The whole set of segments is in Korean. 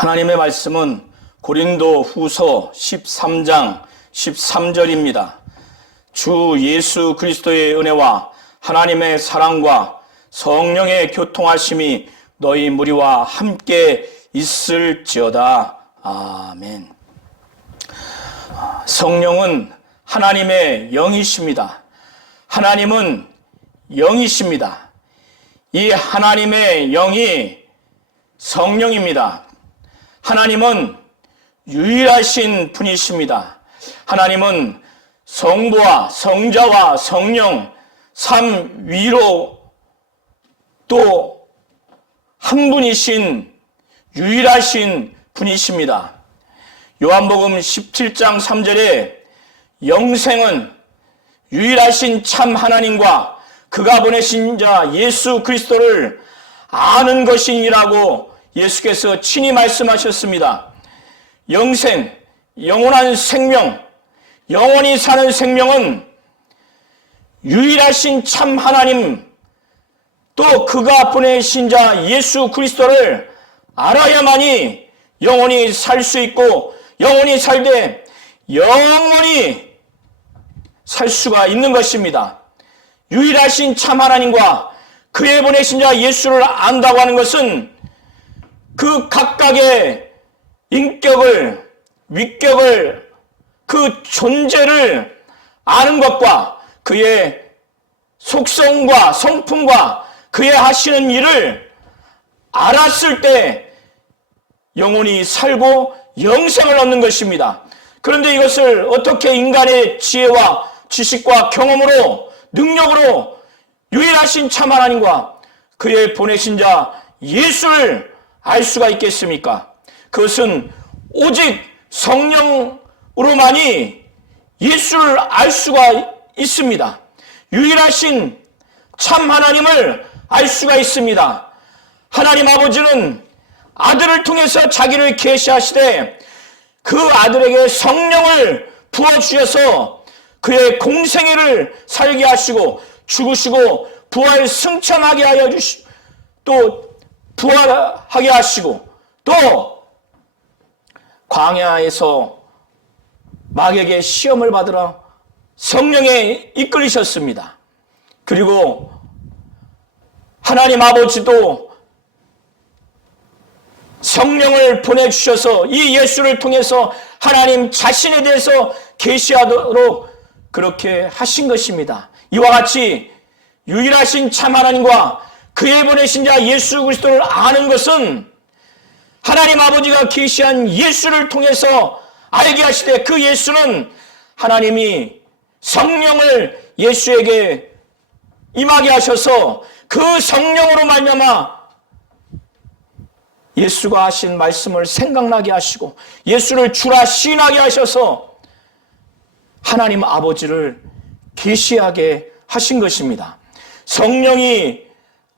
하나님의 말씀은 고린도 후서 13장 13절입니다. 주 예수 그리스도의 은혜와 하나님의 사랑과 성령의 교통하심이 너희 무리와 함께 있을지어다. 아멘. 성령은 하나님의 영이십니다. 하나님은 영이십니다. 이 하나님의 영이 성령입니다. 하나님은 유일하신 분이십니다. 하나님은 성부와 성자와 성령 삼위로 또 한 분이신 유일하신 분이십니다. 요한복음 17장 3절에 영생은 유일하신 참 하나님과 그가 보내신 자 예수 그리스도를 아는 것이니라고 예수께서 친히 말씀하셨습니다. 영생, 영원한 생명, 영원히 사는 생명은 유일하신 참 하나님, 또 그가 보내신 자 예수 그리스도를 알아야만이 영원히 살 수 있고 영원히 살되 영원히 살 수가 있는 것입니다. 유일하신 참 하나님과 그의 보내신 자 예수를 안다고 하는 것은 그 각각의 인격을, 위격을, 그 존재를 아는 것과 그의 속성과 성품과 그의 하시는 일을 알았을 때 영원히 살고 영생을 얻는 것입니다. 그런데 이것을 어떻게 인간의 지혜와 지식과 경험으로, 능력으로 유일하신 참 하나님과 그의 보내신 자 예수를 알 수가 있겠습니까? 그것은 오직 성령으로만이 예수를 알 수가 있습니다. 유일하신 참 하나님을 알 수가 있습니다. 하나님 아버지는 아들을 통해서 자기를 계시하시되 그 아들에게 성령을 부어주셔서 그의 공생애를 살게 하시고 죽으시고 부활 승천하게 하여 주시고 또 부활하게 하시고 또 광야에서 마귀에게 시험을 받으라 성령에 이끌리셨습니다. 그리고 하나님 아버지도 성령을 보내주셔서 이 예수를 통해서 하나님 자신에 대해서 계시하도록 그렇게 하신 것입니다. 이와 같이 유일하신 참 하나님과 그의 보내신 자 예수 그리스도를 아는 것은 하나님 아버지가 계시한 예수를 통해서 알게 하시되 그 예수는 하나님이 성령을 예수에게 임하게 하셔서 그 성령으로 말미암아 예수가 하신 말씀을 생각나게 하시고 예수를 주라 시인하게 하셔서 하나님 아버지를 계시하게 하신 것입니다. 성령이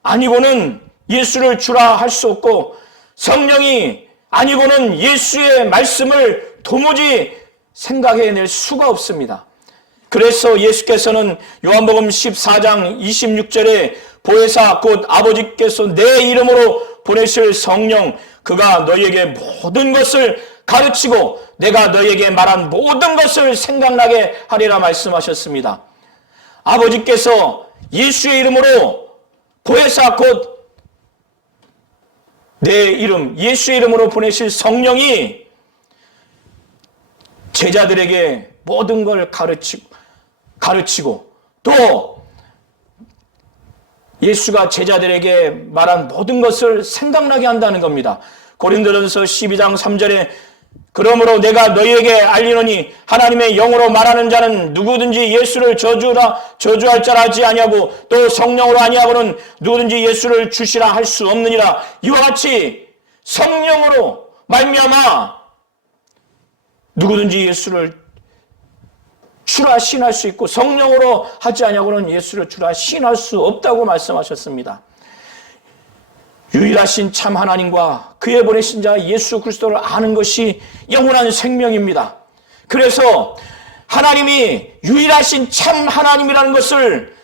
아니고는 예수를 주라 할 수 없고 성령이 아니고는 예수의 말씀을 도무지 생각해낼 수가 없습니다. 그래서 예수께서는 요한복음 14장 26절에 보혜사 곧 아버지께서 내 이름으로 보내실 성령 그가 너희에게 모든 것을 가르치고 내가 너희에게 말한 모든 것을 생각나게 하리라 말씀하셨습니다. 아버지께서 예수의 이름으로 보혜사 곧 내 이름 예수의 이름으로 보내실 성령이 제자들에게 모든 걸 가르치고 또 예수가 제자들에게 말한 모든 것을 생각나게 한다는 겁니다. 고린도전서 12장 3절에 그러므로 내가 너희에게 알리노니 하나님의 영으로 말하는 자는 누구든지 예수를 저주할 자라 하지 아니하고 또 성령으로 아니하고는 누구든지 예수를 주시라 할 수 없느니라. 이와 같이 성령으로 말미암아 누구든지 예수를 주라 시인할 수 있고 성령으로 하지 아니하고는 예수를 주라 시인할 수 없다고 말씀하셨습니다. 유일하신 참 하나님과 그의 보내신 자 예수 그리스도를 아는 것이 영원한 생명입니다. 그래서 하나님이 유일하신 참 하나님이라는 것을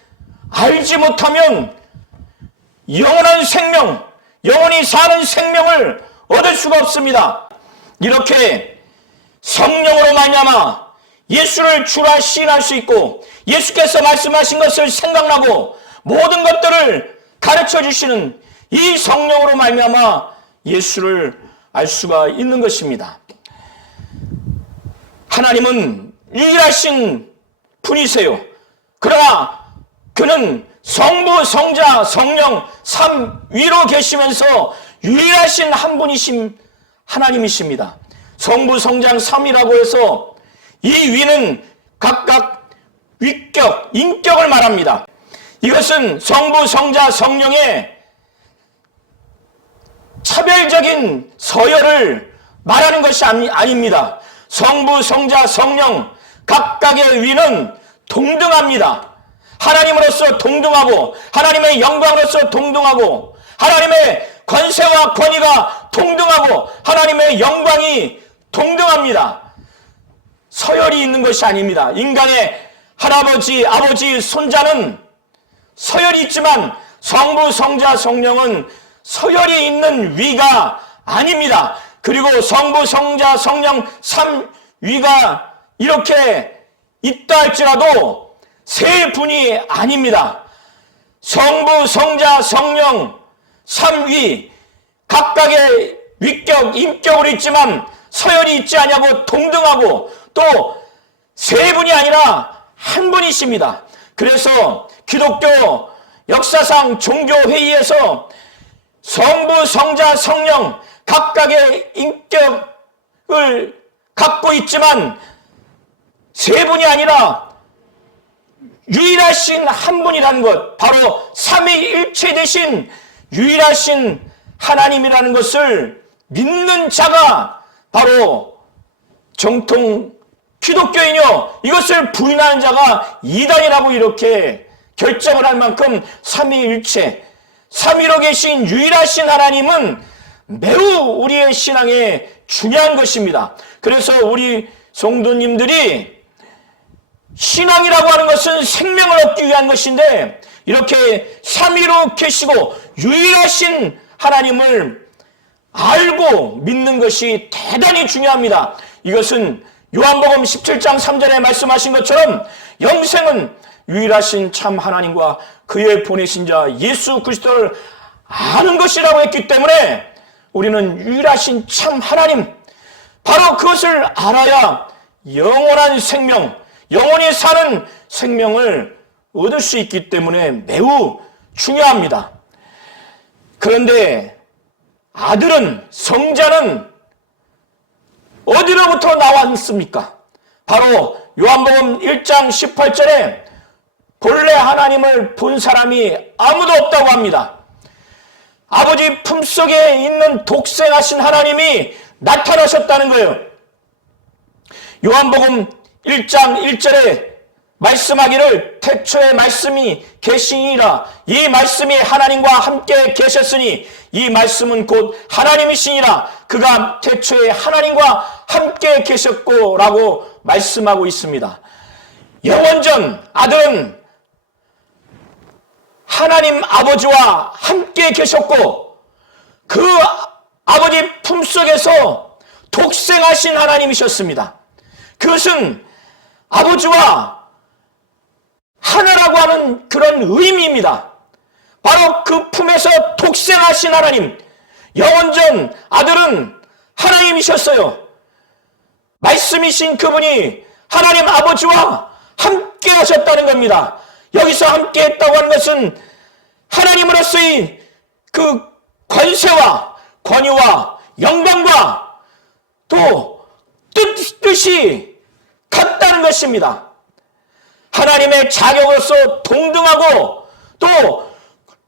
알지 못하면 영원한 생명, 영원히 사는 생명을 얻을 수가 없습니다. 이렇게 성령으로 말미암아 예수를 주라 시인할 수 있고 예수께서 말씀하신 것을 생각나고 모든 것들을 가르쳐 주시는 이 성령으로 말미암아 예수를 알 수가 있는 것입니다. 하나님은 유일하신 분이세요. 그러나 그는 성부, 성자, 성령 삼위로 계시면서 유일하신 한 분이신 하나님이십니다. 성부, 성장, 삼위라고 해서 이 위는 각각 위격, 인격을 말합니다. 이것은 성부, 성자, 성령의 차별적인 서열을 말하는 것이 아닙니다. 성부, 성자, 성령 각각의 위는 동등합니다. 하나님으로서 동등하고 하나님의 영광으로서 동등하고 하나님의 권세와 권위가 동등하고 하나님의 영광이 동등합니다. 서열이 있는 것이 아닙니다. 인간의 할아버지, 아버지, 손자는 서열이 있지만 성부, 성자, 성령은 서열이 있는 위가 아닙니다. 그리고 성부, 성자, 성령 삼위가 이렇게 있다 할지라도 세 분이 아닙니다. 성부, 성자, 성령 삼위 각각의 위격, 인격으로 있지만 서열이 있지 않냐고 동등하고 또 세 분이 아니라 한 분이십니다. 그래서 기독교 역사상 종교회의에서 성부, 성자, 성령 각각의 인격을 갖고 있지만 세 분이 아니라 유일하신 한 분이라는 것, 바로 삼위일체 되신 유일하신 하나님이라는 것을 믿는 자가 바로 정통 기독교인이요, 이것을 부인하는 자가 이단이라고 이렇게 결정을 할 만큼 삼위일체, 삼위로 계신 유일하신 하나님은 매우 우리의 신앙에 중요한 것입니다. 그래서 우리 성도님들이 신앙이라고 하는 것은 생명을 얻기 위한 것인데 이렇게 삼위로 계시고 유일하신 하나님을 알고 믿는 것이 대단히 중요합니다. 이것은 요한복음 17장 3절에 말씀하신 것처럼 영생은 유일하신 참 하나님과 그의 보내신 자 예수 그리스도를 아는 것이라고 했기 때문에 우리는 유일하신 참 하나님, 바로 그것을 알아야 영원한 생명, 영원히 사는 생명을 얻을 수 있기 때문에 매우 중요합니다. 그런데 아들은, 성자는 어디로부터 나왔습니까? 바로 요한복음 1장 18절에 본래 하나님을 본 사람이 아무도 없다고 합니다. 아버지 품속에 있는 독생하신 하나님이 나타나셨다는 거예요. 요한복음 1장 1절에 말씀하기를 태초에 말씀이 계시니라, 이 말씀이 하나님과 함께 계셨으니 이 말씀은 곧 하나님이시니라, 그가 태초에 하나님과 함께 계셨고 라고 말씀하고 있습니다. 영원전 아들은 하나님 아버지와 함께 계셨고 그 아버지 품속에서 독생하신 하나님이셨습니다. 그것은 아버지와 하나라고 하는 그런 의미입니다. 바로 그 품에서 독생하신 하나님, 영원전 아들은 하나님이셨어요. 말씀이신 그분이 하나님 아버지와 함께 하셨다는 겁니다. 여기서 함께 했다고 하는 것은 하나님으로서의 그 권세와 권위와 영광과 또 뜻이 같다는 것입니다. 하나님의 자격으로서 동등하고 또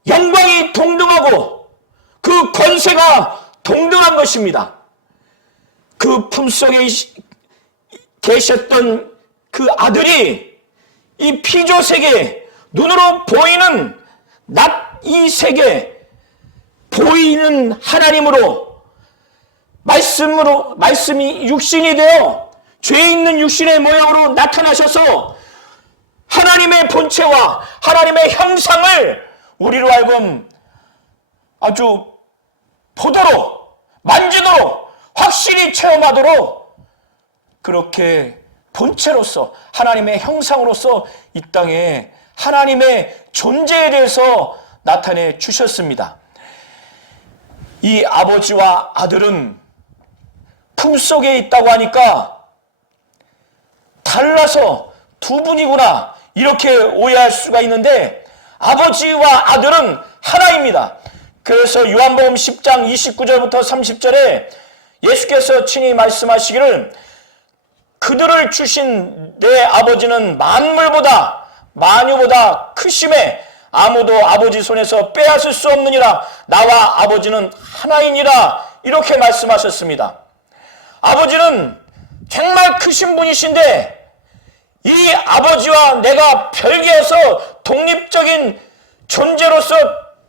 영광이 동등하고 그 권세가 동등한 것입니다. 그 품속에 계셨던 그 아들이 이 피조 세계, 눈으로 보이는 낮 이 세계, 보이는 하나님으로 말씀이 육신이 되어 죄 있는 육신의 모양으로 나타나셔서 하나님의 본체와 하나님의 형상을 우리로 하여금 아주 보도록 만지도록 확실히 체험하도록 그렇게 본체로서 하나님의 형상으로서 이 땅에 하나님의 존재에 대해서 나타내 주셨습니다. 이 아버지와 아들은 품속에 있다고 하니까 달라서 두 분이구나 이렇게 오해할 수가 있는데 아버지와 아들은 하나입니다. 그래서 요한복음 10장 29절부터 30절에 예수께서 친히 말씀하시기를 그들을 주신 내 아버지는 만물보다 만유보다 크심에 아무도 아버지 손에서 빼앗을 수 없느니라 나와 아버지는 하나이니라 이렇게 말씀하셨습니다. 아버지는 정말 크신 분이신데 이 아버지와 내가 별개해서 독립적인 존재로서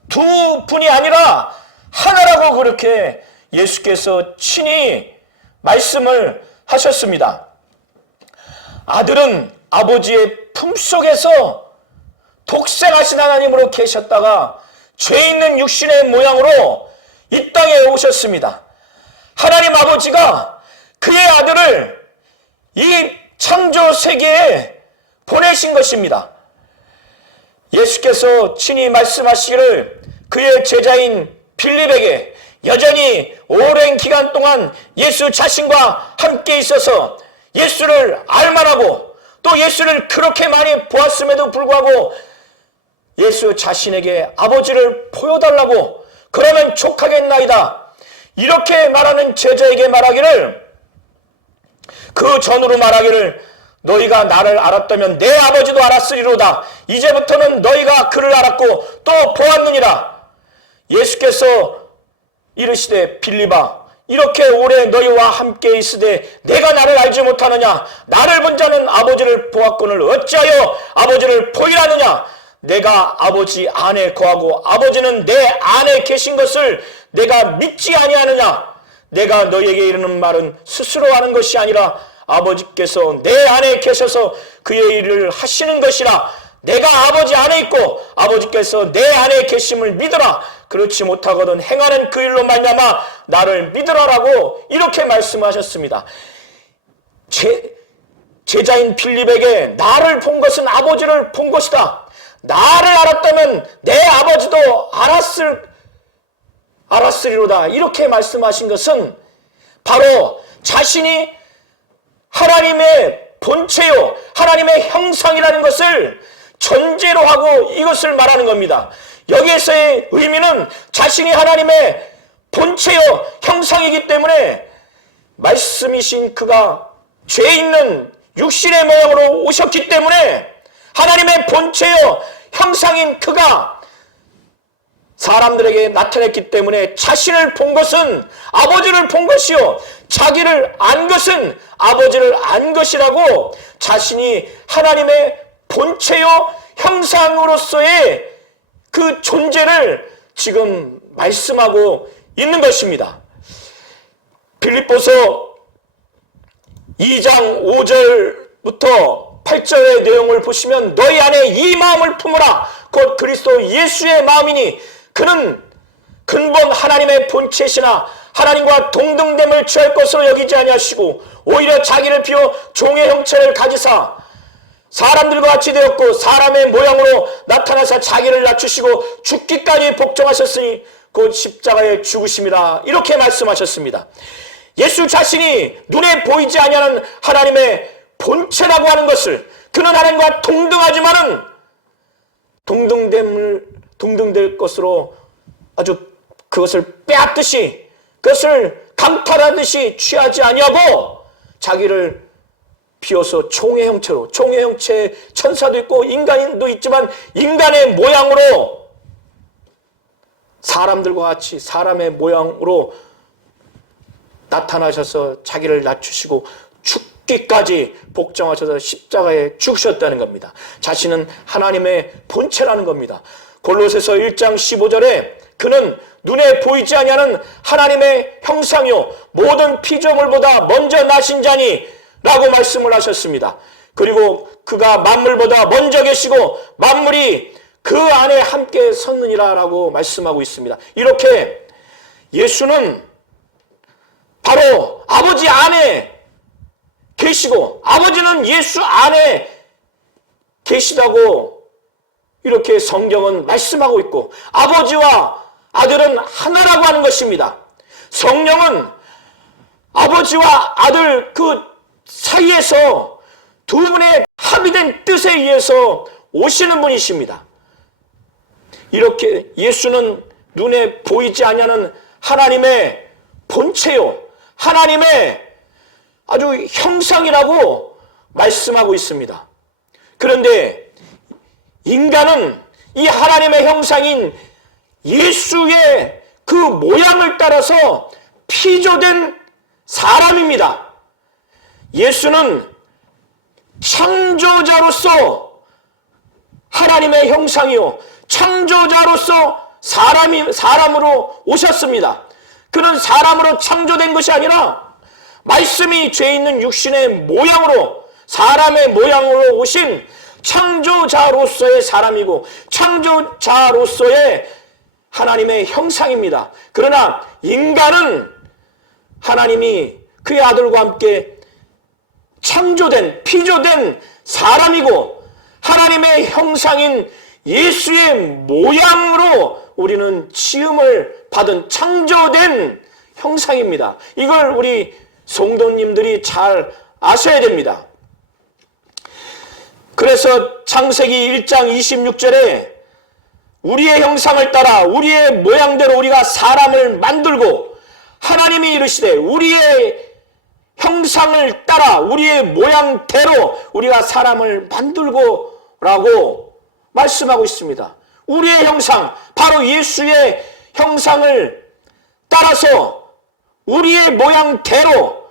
두 분이 아니라 하나라고 그렇게 예수께서 친히 말씀을 하셨습니다. 아들은 아버지의 품속에서 독생하신 하나님으로 계셨다가 죄 있는 육신의 모양으로 이 땅에 오셨습니다. 하나님 아버지가 그의 아들을 이 창조 세계에 보내신 것입니다. 예수께서 친히 말씀하시기를 그의 제자인 빌립에게 여전히 오랜 기간 동안 예수 자신과 함께 있어서 예수를 알만하고 또 예수를 그렇게 많이 보았음에도 불구하고 예수 자신에게 아버지를 보여달라고 그러면 족하겠나이다 이렇게 말하는 제자에게 말하기를 그 전으로 말하기를 너희가 나를 알았다면 내 아버지도 알았으리로다. 이제부터는 너희가 그를 알았고 또 보았느니라. 예수께서 이르시되 빌립아 이렇게 오래 너희와 함께 있으되 내가 나를 알지 못하느냐. 나를 본 자는 아버지를 보았거늘 어찌하여 아버지를 보이라느냐. 내가 아버지 안에 거하고 아버지는 내 안에 계신 것을 내가 믿지 아니하느냐. 내가 너희에게 이르는 말은 스스로 하는 것이 아니라 아버지께서 내 안에 계셔서 그의 일을 하시는 것이라. 내가 아버지 안에 있고 아버지께서 내 안에 계심을 믿어라. 그렇지 못하거든 행하는 그 일로 말미암아 나를 믿으라라고 이렇게 말씀하셨습니다. 제자인 빌립에게 나를 본 것은 아버지를 본 것이다. 나를 알았다면 내 아버지도 알았으리로다. 이렇게 말씀하신 것은 바로 자신이 하나님의 본체요 하나님의 형상이라는 것을 전제로 하고 이것을 말하는 겁니다. 여기에서의 의미는 자신이 하나님의 본체요 형상이기 때문에 말씀이신 그가 죄 있는 육신의 모양으로 오셨기 때문에 하나님의 본체요 형상인 그가 사람들에게 나타냈기 때문에 자신을 본 것은 아버지를 본 것이요 자기를 안 것은 아버지를 안 것이라고 자신이 하나님의 본체요 형상으로서의 그 존재를 지금 말씀하고 있는 것입니다. 빌립보서 2장 5절부터 8절의 내용을 보시면 너희 안에 이 마음을 품으라 곧 그리스도 예수의 마음이니 그는 근본 하나님의 본체시나 하나님과 동등됨을 취할 것으로 여기지 아니하시고 오히려 자기를 비워 종의 형체를 가지사 사람들과 같이 되었고 사람의 모양으로 나타나사 자기를 낮추시고 죽기까지 복종하셨으니 곧 십자가에 죽으심이라 이렇게 말씀하셨습니다. 예수 자신이 눈에 보이지 아니하는 하나님의 본체라고 하는 것을 그는 하나님과 동등하지만은 동등될 것으로 아주 그것을 빼앗듯이 그것을 강탈하듯이 취하지 아니하고 자기를 비워서 종의 형체로 종의 형체에 천사도 있고 인간도 있지만 인간의 모양으로 사람들과 같이 사람의 모양으로 나타나셔서 자기를 낮추시고 죽기까지 복종하셔서 십자가에 죽으셨다는 겁니다. 자신은 하나님의 본체라는 겁니다. 골로새서 1장 15절에 그는 눈에 보이지 아니하는 하나님의 형상이요 모든 피조물보다 먼저 나신 자니 라고 말씀을 하셨습니다. 그리고 그가 만물보다 먼저 계시고 만물이 그 안에 함께 섰느니라 라고 말씀하고 있습니다. 이렇게 예수는 바로 아버지 안에 계시고 아버지는 예수 안에 계시다고 이렇게 성경은 말씀하고 있고 아버지와 아들은 하나라고 하는 것입니다. 성령은 아버지와 아들 그 사이에서 두 분의 합의된 뜻에 의해서 오시는 분이십니다. 이렇게 예수는 눈에 보이지 아니하는 하나님의 본체요, 하나님의 아주 형상이라고 말씀하고 있습니다. 그런데 인간은 이 하나님의 형상인 예수의 그 모양을 따라서 피조된 사람입니다. 예수는 창조자로서 하나님의 형상이요, 창조자로서 사람으로 오셨습니다. 그는 사람으로 창조된 것이 아니라 말씀이 죄 있는 육신의 모양으로, 사람의 모양으로 오신 창조자로서의 사람이고 창조자로서의 하나님의 형상입니다. 그러나 인간은 하나님이 그의 아들과 함께 창조된, 피조된 사람이고 하나님의 형상인 예수의 모양으로 우리는 지음을 받은 창조된 형상입니다. 이걸 우리 성도님들이 잘 아셔야 됩니다. 그래서 창세기 1장 26절에 우리의 형상을 따라 우리의 모양대로 우리가 사람을 만들고, 하나님이 이르시되 우리의 형상을 따라 우리의 모양대로 우리가 사람을 만들고 라고 말씀하고 있습니다. 우리의 형상, 바로 예수의 형상을 따라서 우리의 모양대로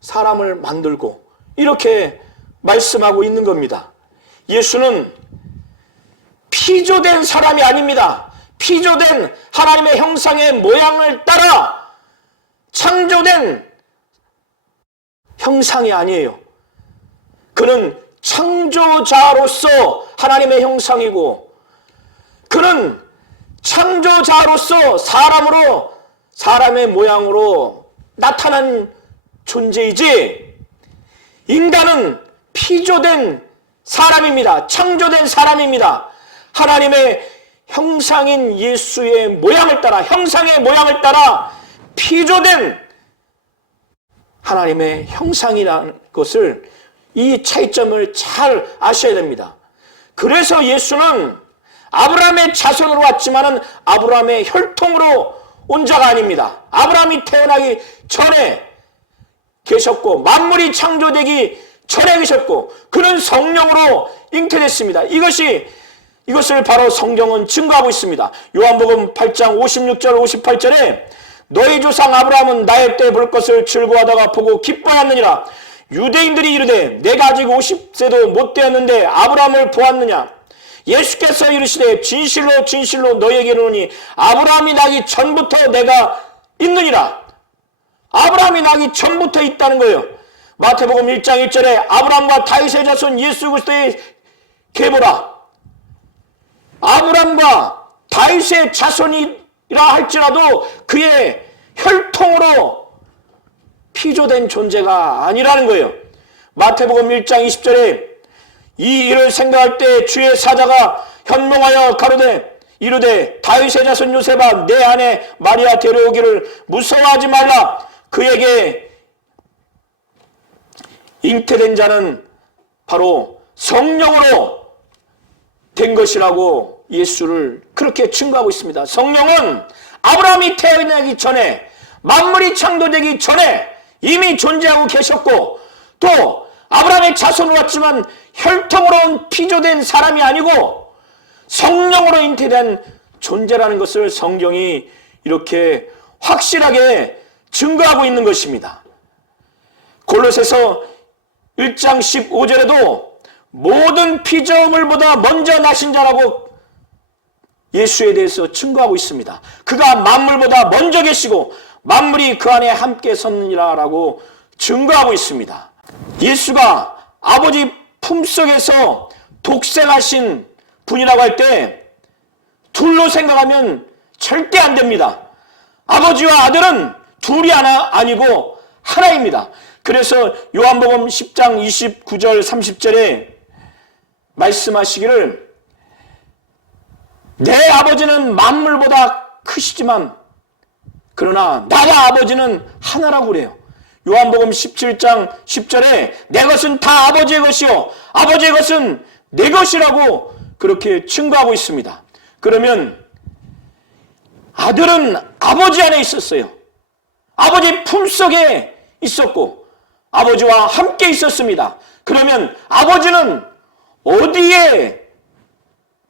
사람을 만들고, 이렇게 말씀하고 있는 겁니다. 예수는 피조된 사람이 아닙니다. 피조된 하나님의 형상의 모양을 따라 창조된 형상이 아니에요. 그는 창조자로서 하나님의 형상이고, 그는 창조자로서 사람으로, 사람의 모양으로 나타난 존재이지, 인간은 피조된 사람입니다. 창조된 사람입니다. 하나님의 형상인 예수의 모양을 따라, 형상의 모양을 따라 피조된 하나님의 형상이라는 것을, 이 차이점을 잘 아셔야 됩니다. 그래서 예수는 아브라함의 자손으로 왔지만은 아브라함의 혈통으로 온 자가 아닙니다. 아브라함이 태어나기 전에 계셨고 만물이 창조되기 전에 계셨고 그는 성령으로 잉태됐습니다. 이것을 바로 성경은 증거하고 있습니다. 요한복음 8장 56절 58절에 너희 조상 아브라함은 나의 때 볼 것을 즐거워하다가 보고 기뻐하느니라. 유대인들이 이르되 내가 아직 50세도 못 되었는데 아브라함을 보았느냐. 예수께서 이르시되 진실로 진실로 너희에게 이르노니 아브라함이 나기 전부터 내가 있느니라. 아브라함이 나기 전부터 있다는 거예요. 마태복음 1장 1절에 아브라함과 다윗의 자손 예수 그리스도의 계보라. 아브라함과 다윗의 자손이라 할지라도 그의 혈통으로 피조된 존재가 아니라는 거예요. 마태복음 1장 20절에 이 일을 생각할 때 주의 사자가 현몽하여 가로되 이르되 다윗의 자손 요셉아 내 아내 마리아 데려오기를 무서워하지 말라. 그에게 잉태된 자는 바로 성령으로 된 것이라고 예수를 그렇게 증거하고 있습니다. 성령은 아브라함이 태어나기 전에, 만물이 창조되기 전에 이미 존재하고 계셨고, 또 아브라함의 자손으로 왔지만 혈통으로 온 피조된 사람이 아니고 성령으로 잉태된 존재라는 것을 성경이 이렇게 확실하게 증거하고 있는 것입니다. 골로새서 1장 15절에도 모든 피조물보다 먼저 나신 자라고 예수에 대해서 증거하고 있습니다. 그가 만물보다 먼저 계시고 만물이 그 안에 함께 섰느니라 라고 증거하고 있습니다. 예수가 아버지 품속에서 독생하신 분이라고 할 때 둘로 생각하면 절대 안 됩니다. 아버지와 아들은 둘이 아니고 하나입니다. 그래서 요한복음 10장 29절 30절에 말씀하시기를 내 아버지는 만물보다 크시지만 그러나 나와 아버지는 하나라고 그래요. 요한복음 17장 10절에 내 것은 다 아버지의 것이요 아버지의 것은 내 것이라고 그렇게 증거하고 있습니다. 그러면 아들은 아버지 안에 있었어요. 아버지 품속에 있었고 아버지와 함께 있었습니다. 그러면 아버지는 어디에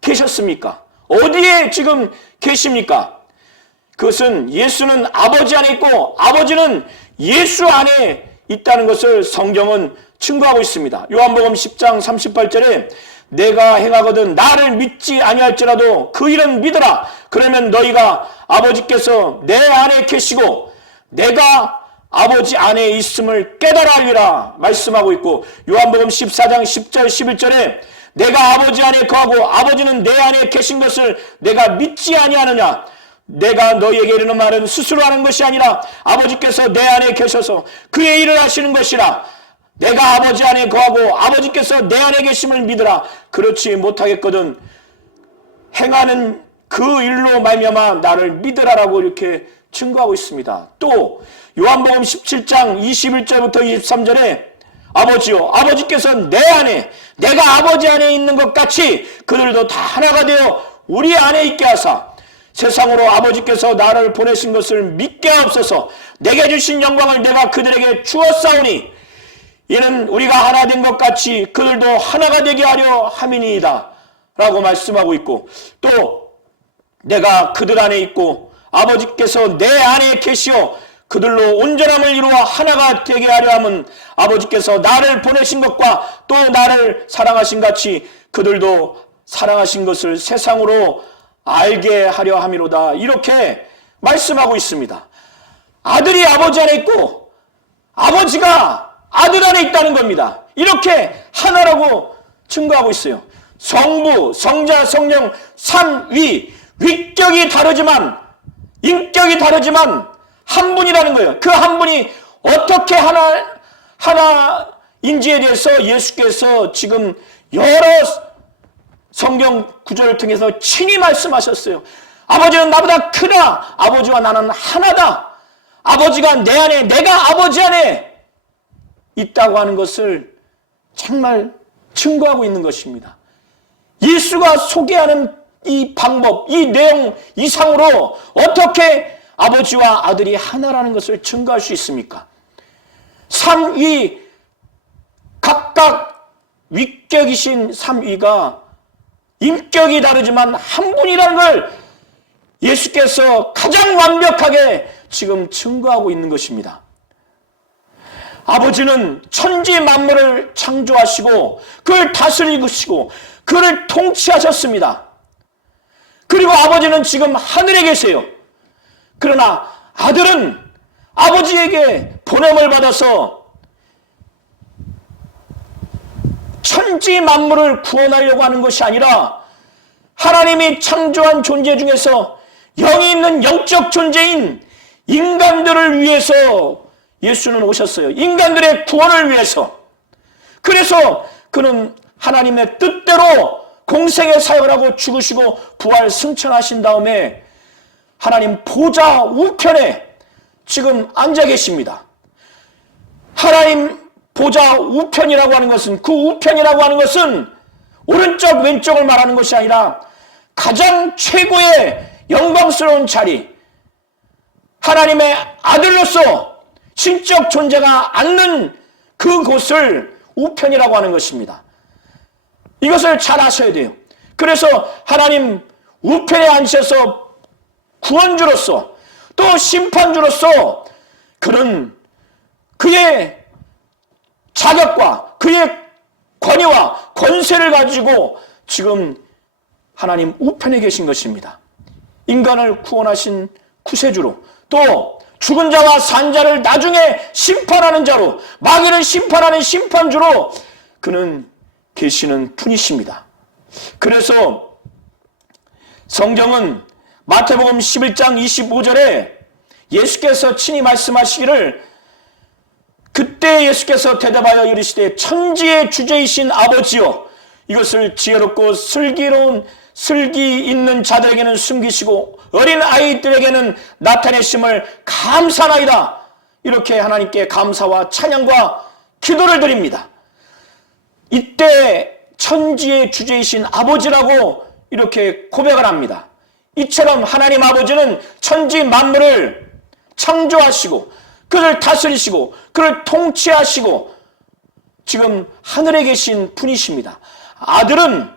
계셨습니까? 어디에 지금 계십니까? 그것은 예수는 아버지 안에 있고 아버지는 예수 안에 있다는 것을 성경은 증거하고 있습니다. 요한복음 10장 38절에 내가 행하거든 나를 믿지 아니할지라도 그 일은 믿어라. 그러면 너희가 아버지께서 내 안에 계시고 내가 아버지 안에 있음을 깨달아 알리라 말씀하고 있고 요한복음 14장 10절 11절에 내가 아버지 안에 거하고 아버지는 내 안에 계신 것을 내가 믿지 아니하느냐. 내가 너희에게 이르는 말은 스스로 하는 것이 아니라 아버지께서 내 안에 계셔서 그의 일을 하시는 것이라. 내가 아버지 안에 거하고 아버지께서 내 안에 계심을 믿으라. 그렇지 못하겠거든 행하는 그 일로 말미암아 나를 믿으라라고 이렇게 증거하고 있습니다. 또 요한복음 17장 21절부터 23절에 아버지요 아버지께서 내 안에 내가 아버지 안에 있는 것 같이 그들도 다 하나가 되어 우리 안에 있게 하사 세상으로 아버지께서 나를 보내신 것을 믿게 하옵소서. 내게 주신 영광을 내가 그들에게 주었사오니 이는 우리가 하나 된 것 같이 그들도 하나가 되게 하려 함이니이다 라고 말씀하고 있고 또 내가 그들 안에 있고 아버지께서 내 안에 계시어 그들로 온전함을 이루어 하나가 되게 하려 함은 아버지께서 나를 보내신 것과 또 나를 사랑하신 같이 그들도 사랑하신 것을 세상으로 알게 하려 함이로다. 이렇게 말씀하고 있습니다. 아들이 아버지 안에 있고 아버지가 아들 안에 있다는 겁니다. 이렇게 하나라고 증거하고 있어요. 성부, 성자, 성령, 삼위, 위격이 다르지만 인격이 다르지만 한 분이라는 거예요. 그 한 분이 어떻게 하나인지에 대해서 예수께서 지금 여러 성경 구절을 통해서 친히 말씀하셨어요. 아버지는 나보다 크다. 아버지와 나는 하나다. 아버지가 내 안에 내가 아버지 안에 있다고 하는 것을 정말 증거하고 있는 것입니다. 예수가 소개하는 이 방법, 이 내용 이상으로 어떻게 아버지와 아들이 하나라는 것을 증거할 수 있습니까? 삼위 각각 위격이신 삼위가 인격이 다르지만 한 분이라는 걸 예수께서 가장 완벽하게 지금 증거하고 있는 것입니다. 아버지는 천지 만물을 창조하시고 그를 다스리시고 그를 통치하셨습니다. 그리고 아버지는 지금 하늘에 계세요. 그러나 아들은 아버지에게 보냄을 받아서 천지 만물을 구원하려고 하는 것이 아니라 하나님이 창조한 존재 중에서 영이 있는 영적 존재인 인간들을 위해서 예수는 오셨어요. 인간들의 구원을 위해서. 그래서 그는 하나님의 뜻대로 공생의 사역을 하고 죽으시고 부활 승천하신 다음에 하나님 보좌 우편에 지금 앉아 계십니다. 하나님 보좌 우편이라고 하는 것은 그 우편이라고 하는 것은 오른쪽 왼쪽을 말하는 것이 아니라 가장 최고의 영광스러운 자리, 하나님의 아들로서 신적 존재가 앉는 그곳을 우편이라고 하는 것입니다. 이것을 잘 아셔야 돼요. 그래서 하나님 우편에 앉으셔서 구원주로서 또 심판주로서 그는 그의 자격과 그의 권위와 권세를 가지고 지금 하나님 우편에 계신 것입니다. 인간을 구원하신 구세주로 또 죽은 자와 산 자를 나중에 심판하는 자로 마귀를 심판하는 심판주로 그는 계시는 분이십니다. 그래서 성경은 마태복음 11장 25절에 예수께서 친히 말씀하시기를, 그때 예수께서 대답하여 이르시되 천지의 주제이신 아버지여, 이것을 지혜롭고 슬기 있는 자들에게는 숨기시고 어린 아이들에게는 나타내심을 감사하나이다. 이렇게 하나님께 감사와 찬양과 기도를 드립니다. 이때 천지의 주제이신 아버지라고 이렇게 고백을 합니다. 이처럼 하나님 아버지는 천지 만물을 창조하시고 그를 다스리시고 그를 통치하시고 지금 하늘에 계신 분이십니다. 아들은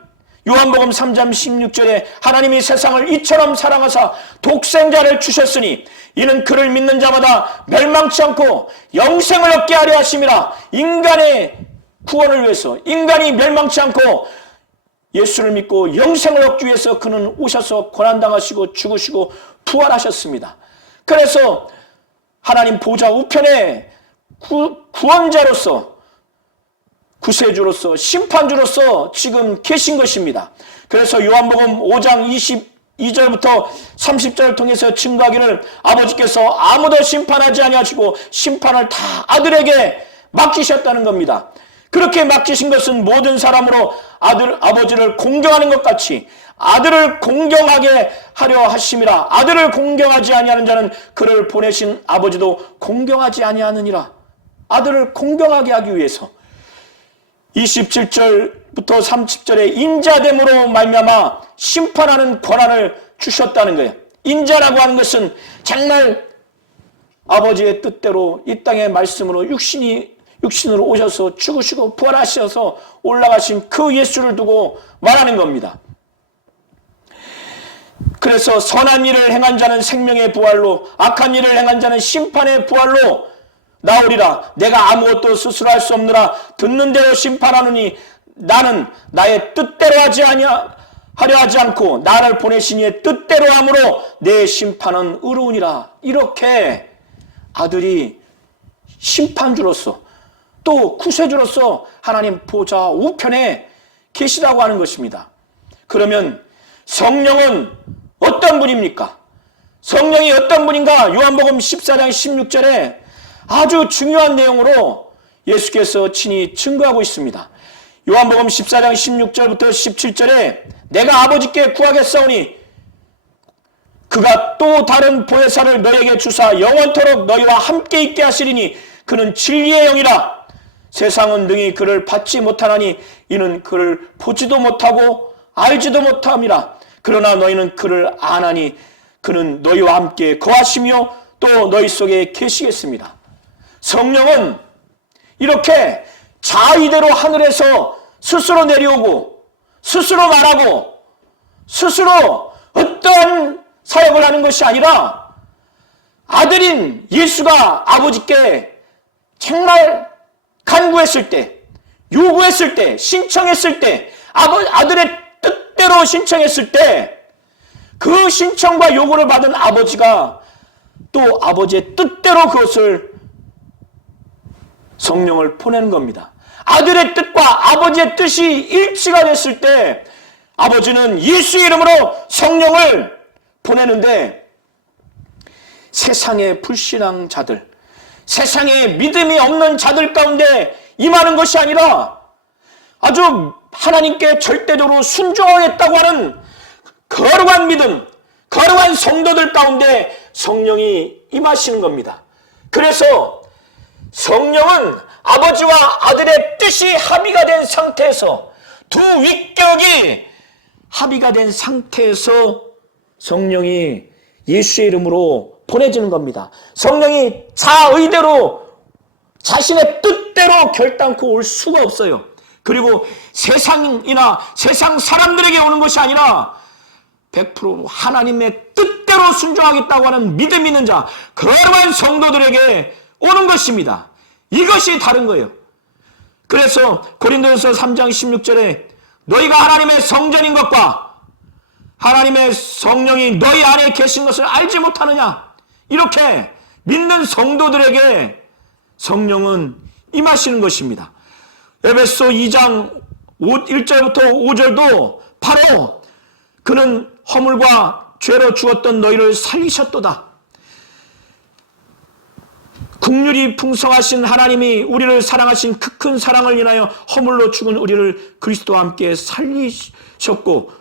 요한복음 3장 16절에 하나님이 세상을 이처럼 사랑하사 독생자를 주셨으니 이는 그를 믿는 자마다 멸망치 않고 영생을 얻게 하려 하심이라. 인간의 구원을 위해서, 인간이 멸망치 않고 예수를 믿고 영생을 얻기 위해서 그는 오셔서 고난당하시고 죽으시고 부활하셨습니다. 그래서 하나님 보좌 우편에 구원자로서, 구세주로서, 심판주로서 지금 계신 것입니다. 그래서 요한복음 5장 22절부터 30절을 통해서 증거하기를, 아버지께서 아무도 심판하지 아니하시고 심판을 다 아들에게 맡기셨다는 겁니다. 그렇게 맡기신 것은 모든 사람으로 아버지를 공경하는 것 같이 아들을 공경하게 하려 하심이라. 아들을 공경하지 아니하는 자는 그를 보내신 아버지도 공경하지 아니하느니라. 아들을 공경하게 하기 위해서 27절부터 30절에 인자됨으로 말미암아 심판하는 권한을 주셨다는 거예요. 인자라고 하는 것은 정말 아버지의 뜻대로 이 땅의 말씀으로 육신으로 오셔서 죽으시고 부활하셔서 올라가신 그 예수를 두고 말하는 겁니다. 그래서 선한 일을 행한 자는 생명의 부활로, 악한 일을 행한 자는 심판의 부활로 나오리라. 내가 아무것도 스스로 할 수 없느라 듣는 대로 심판하노니 나는 나의 뜻대로 하려 하지 않고 나를 보내신 이의 뜻대로 함으로 내 심판은 의로우니라. 이렇게 아들이 심판주로서 또 구세주로서 하나님 보좌 우편에 계시다고 하는 것입니다. 그러면 성령은 어떤 분입니까? 성령이 어떤 분인가? 요한복음 14장 16절에 아주 중요한 내용으로 예수께서 친히 증거하고 있습니다. 요한복음 14장 16절부터 17절에 내가 아버지께 구하겠사오니 그가 또 다른 보혜사를 너희에게 주사 영원토록 너희와 함께 있게 하시리니 그는 진리의 영이라. 세상은 능히 그를 받지 못하나니 이는 그를 보지도 못하고 알지도 못함이라. 그러나 너희는 그를 아나니 그는 너희와 함께 거하시며 또 너희 속에 계시겠습니다. 성령은 이렇게 자의대로 하늘에서 스스로 내려오고 스스로 말하고 스스로 어떠한 사역을 하는 것이 아니라 아들인 예수가 아버지께 정말 간구했을 때, 요구했을 때, 신청했을 때, 아들의 뜻대로 신청했을 때 그 신청과 요구를 받은 아버지가 또 아버지의 뜻대로 그것을 성령을 보내는 겁니다. 아들의 뜻과 아버지의 뜻이 일치가 됐을 때 아버지는 예수의 이름으로 성령을 보내는데 세상의 불신앙 자들, 세상에 믿음이 없는 자들 가운데 임하는 것이 아니라 아주 하나님께 절대적으로 순종하겠다고 하는 거룩한 믿음, 거룩한 성도들 가운데 성령이 임하시는 겁니다. 그래서 성령은 아버지와 아들의 뜻이 합의가 된 상태에서, 두 위격이 합의가 된 상태에서 성령이 예수의 이름으로 보내지는 겁니다. 성령이 자의대로 자신의 뜻대로 결단코 올 수가 없어요. 그리고 세상이나 세상 사람들에게 오는 것이 아니라 100% 하나님의 뜻대로 순종하겠다고 하는 믿음 있는 자, 거룩한 성도들에게 오는 것입니다. 이것이 다른 거예요. 그래서 고린도전서 3장 16절에 너희가 하나님의 성전인 것과 하나님의 성령이 너희 안에 계신 것을 알지 못하느냐, 이렇게 믿는 성도들에게 성령은 임하시는 것입니다. 에베소 2장 1절부터 5절도 바로 그는 허물과 죄로 죽었던 너희를 살리셨도다. 긍휼이 풍성하신 하나님이 우리를 사랑하신 그 큰 사랑을 인하여 허물로 죽은 우리를 그리스도와 함께 살리셨고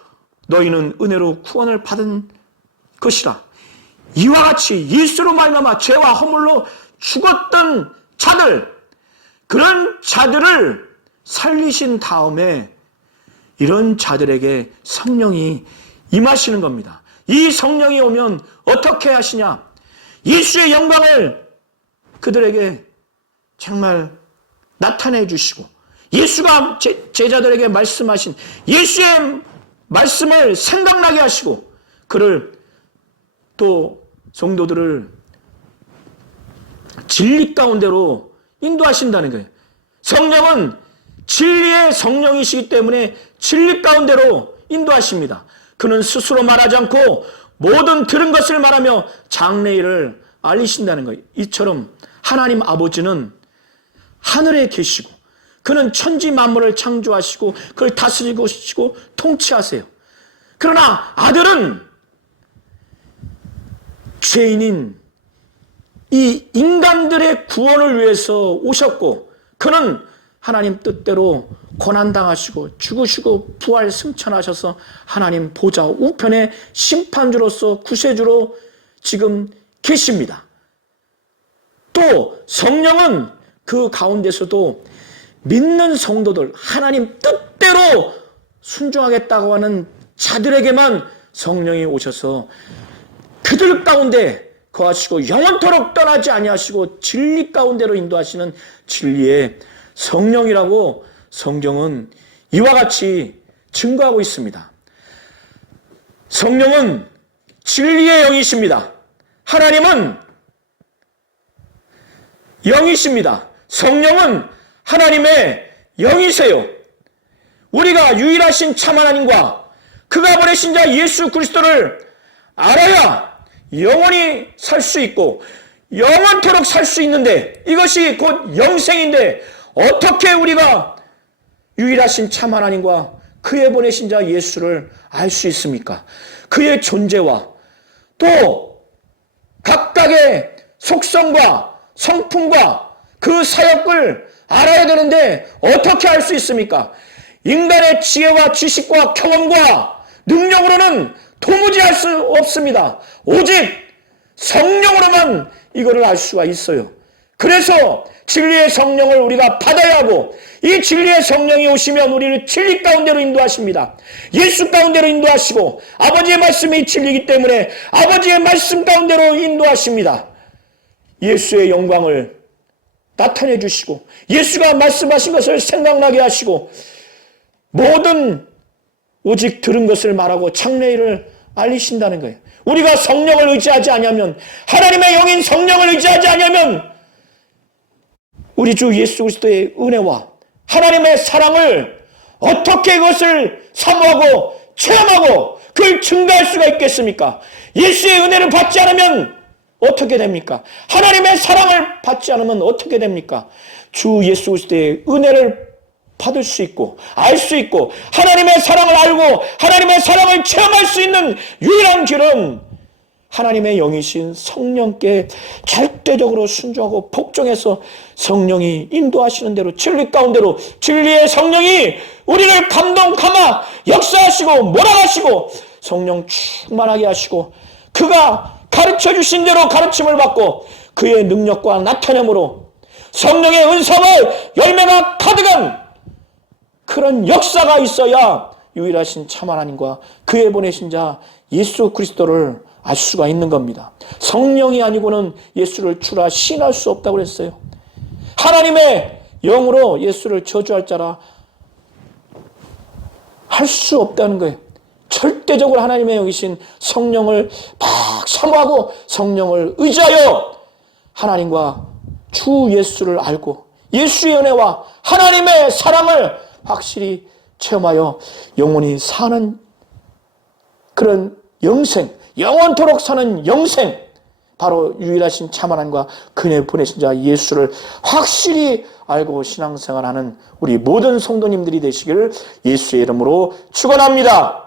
너희는 은혜로 구원을 받은 것이라. 이와 같이 예수로 말미암아 죄와 허물로 죽었던 자들, 그런 자들을 살리신 다음에 이런 자들에게 성령이 임하시는 겁니다. 이 성령이 오면 어떻게 하시냐? 예수의 영광을 그들에게 정말 나타내 주시고 예수가 제자들에게 말씀하신 예수의 말씀을 생각나게 하시고 그를 또 성도들을 진리 가운데로 인도하신다는 거예요. 성령은 진리의 성령이시기 때문에 진리 가운데로 인도하십니다. 그는 스스로 말하지 않고 모든 들은 것을 말하며 장래일을 알리신다는 거예요. 이처럼 하나님 아버지는 하늘에 계시고 그는 천지 만물을 창조하시고 그걸 다스리고 통치하세요. 그러나 아들은 죄인인 이 인간들의 구원을 위해서 오셨고 그는 하나님 뜻대로 고난당하시고 죽으시고 부활 승천하셔서 하나님 보좌 우편의 심판주로서 구세주로 지금 계십니다. 또 성령은 그 가운데서도 믿는 성도들, 하나님 뜻대로 순종하겠다고 하는 자들에게만 성령이 오셔서 그들 가운데 거하시고 영원토록 떠나지 아니하시고 진리 가운데로 인도하시는 진리의 성령이라고 성경은 이와 같이 증거하고 있습니다. 성령은 진리의 영이십니다. 하나님은 영이십니다. 성령은 하나님의 영이세요. 우리가 유일하신 참 하나님과 그가 보내신 자 예수 그리스도를 알아야 영원히 살 수 있고 영원토록 살 수 있는데 이것이 곧 영생인데 어떻게 우리가 유일하신 참 하나님과 그의 보내신 자 예수를 알 수 있습니까? 그의 존재와 또 각각의 속성과 성품과 그 사역을 알아야 되는데 어떻게 알 수 있습니까? 인간의 지혜와 지식과 경험과 능력으로는 도무지 알 수 없습니다. 오직 성령으로만 이거를 알 수가 있어요. 그래서 진리의 성령을 우리가 받아야 하고 이 진리의 성령이 오시면 우리를 진리 가운데로 인도하십니다. 예수 가운데로 인도하시고 아버지의 말씀이 진리이기 때문에 아버지의 말씀 가운데로 인도하십니다. 예수의 영광을 나타내 주시고 예수가 말씀하신 것을 생각나게 하시고 모든 오직 들은 것을 말하고 장래일을 알리신다는 거예요. 우리가 성령을 의지하지 않으면 하나님의 영인 성령을 의지하지 않으면 우리 주 예수 그리스도의 은혜와 하나님의 사랑을 어떻게 그것을 사모하고 체험하고 그걸 증가할 수가 있겠습니까? 예수의 은혜를 받지 않으면 어떻게 됩니까? 하나님의 사랑을 받지 않으면 어떻게 됩니까? 주 예수 그리스도의 은혜를 받을 수 있고 알 수 있고 하나님의 사랑을 알고 하나님의 사랑을 체험할 수 있는 유일한 길은 하나님의 영이신 성령께 절대적으로 순종하고 복종해서 성령이 인도하시는 대로 진리 가운데로 진리의 성령이 우리를 감동 감화 역사하시고 몰아가시고 성령 충만하게 하시고 그가 가르쳐 주신 대로 가르침을 받고 그의 능력과 나타냄으로 성령의 은사와 열매가 가득한 그런 역사가 있어야 유일하신 참 하나님과 그의 보내신 자 예수 그리스도를 알 수가 있는 겁니다. 성령이 아니고는 예수를 주라 시인할 수 없다고 그랬어요. 하나님의 영으로 예수를 저주할 자라 할 수 없다는 거예요. 절대적으로 하나님의 영이신 성령을 막 사모하고 성령을 의지하여 하나님과 주 예수를 알고 예수의 은혜와 하나님의 사랑을 확실히 체험하여 영원히 사는 그런 영생, 영원토록 사는 영생, 바로 유일하신 참 하나님과 그의 보내신 자 예수를 확실히 알고 신앙생활하는 우리 모든 성도님들이 되시기를 예수의 이름으로 축원합니다.